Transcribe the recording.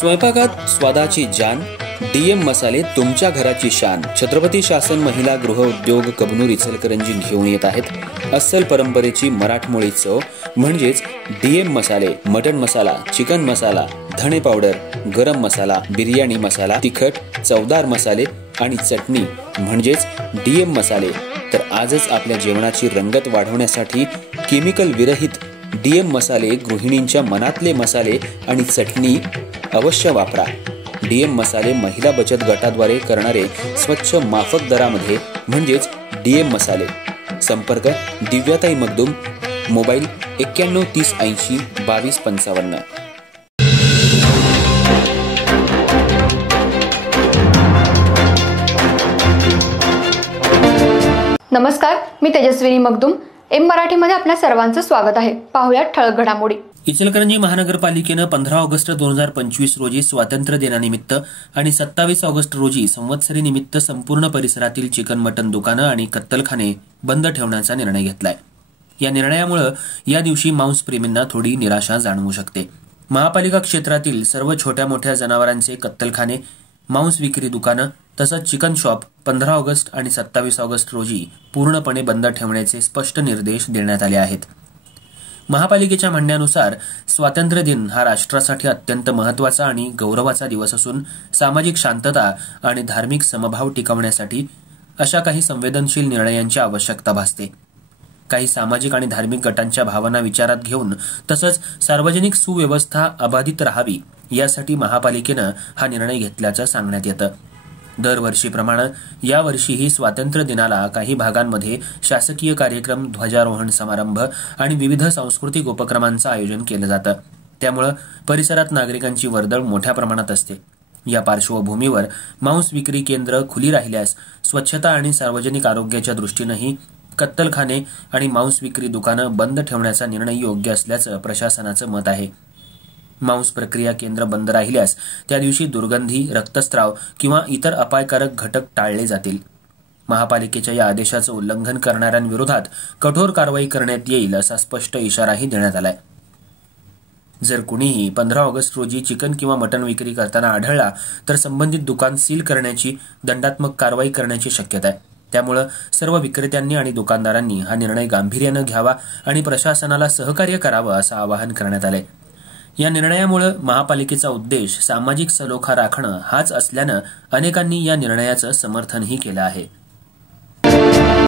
स्वयंपाकात स्वादाची जान, डीएम मसाले तुमच्या घराची शान. छत्रपती शासन महिला गृह उद्योग कबनूर इचलकरंजी घेऊन येत आहेत अस्सल परंपरेची मराठमोळी चव म्हणजेच डीएम मसाले. मटन मसाला, चिकन मसाला, धणे पावडर, गरम मसाला, बिर्याणी मसाला, तिखट चवदार मसाले आणि चटणी म्हणजेच डीएम मसाले. तर आजच आपल्या जेवणाची रंगत वाढवण्यासाठी केमिकल विरहित डीएम मसाले, गृहिणींच्या मनातले मसाले आणि चटणी अवश्य वापरा. डीएम मसाले महिला बचत गटाद्वारे करणारे स्वच्छ माफक दरामध्ये म्हणजेच डीएम मसाले. संपर्क दिव्याताई मगदूम, मोबाईल 91 30 80 22 55. नमस्कार, मी तेजस्विनी मगदूम. एम मराठीमध्ये आपल्या सर्वांचं स्वागत आहे. पाहुयात ठळक घडामोडी. इचलकरंजी महानगरपालिकेनं 15 ऑगस्ट 2025 रोजी स्वातंत्र्य दिनानिमित्त आणि 27 ऑगस्ट रोजी संवत्सरी निमित्त संपूर्ण परिसरातील चिकन मटन दुकानं आणि कत्तलखाने बंद ठेवण्याचा निर्णय घेतलाय. या निर्णयामुळे या दिवशी मांसप्रेमींना थोडी निराशा जाणवू शकते. महापालिका क्षेत्रातील सर्व छोट्या मोठ्या जनावरांचे कत्तलखाने, मांस विक्री दुकानं तसंच चिकन शॉप 15 ऑगस्ट आणि 27 ऑगस्ट रोजी पूर्णपणे बंद ठेवण्याचे स्पष्ट निर्देश देण्यात आले आहेत. महापालिकेच्या म्हणण्यानुसार स्वातंत्र्य दिन हा राष्ट्रासाठी अत्यंत महत्त्वाचा आणि गौरवाचा दिवस असून सामाजिक शांतता आणि धार्मिक समभाव टिकवण्यासाठी अशा काही संवेदनशील निर्णयांची आवश्यकता भासते. काही सामाजिक आणि धार्मिक गटांच्या भावना विचारात घेऊन तसंच सार्वजनिक सुव्यवस्था अबाधित राहावी यासाठी महापालिकेनं हा निर्णय घेतल्याचं सांगण्यात येतं. दरवर्षीप्रमाणे यावर्षीही स्वातंत्र्य दिनाला काही भागांमध्ये शासकीय कार्यक्रम, ध्वजारोहण समारंभ आणि विविध सांस्कृतिक उपक्रमांचं आयोजन केलं जातं. त्यामुळे परिसरात नागरिकांची वर्दळ मोठ्या प्रमाणात असते. या पार्श्वभूमीवर मांस विक्री केंद्र खुली राहिल्यास स्वच्छता आणि सार्वजनिक आरोग्याच्या दृष्टीनंही कत्तलखाने आणि मांस विक्री दुकानं बंद ठेवण्याचा निर्णय योग्य असल्याचं प्रशासनाचं मत आहे. मांस प्रक्रिया केंद्र बंद राहिल्यास त्या दिवशी दुर्गंधी, रक्तस्राव किंवा इतर अपायकारक घटक टाळले जातील. महापालिकेच्या या आदेशाचं उल्लंघन करणाऱ्यांविरोधात कठोर कारवाई करण्यात येईल असा स्पष्ट इशाराही देण्यात आलाय. जर कुणीही 15 ऑगस्ट रोजी चिकन किंवा मटण विक्री करताना आढळला तर संबंधित दुकान सील करण्याची, दंडात्मक कारवाई करण्याची शक्यता आहे. त्यामुळे सर्व विक्रेत्यांनी आणि दुकानदारांनी हा निर्णय गांभीर्यानं घ्यावा आणि प्रशासनाला सहकार्य करावं असं आवाहन करण्यात आलंय. या निर्णयामुळे महापालिकेचा उद्देश सामाजिक सलोखा राखणं हाच असल्यानं अनेकांनी या निर्णयाचं समर्थनही केलं आहे.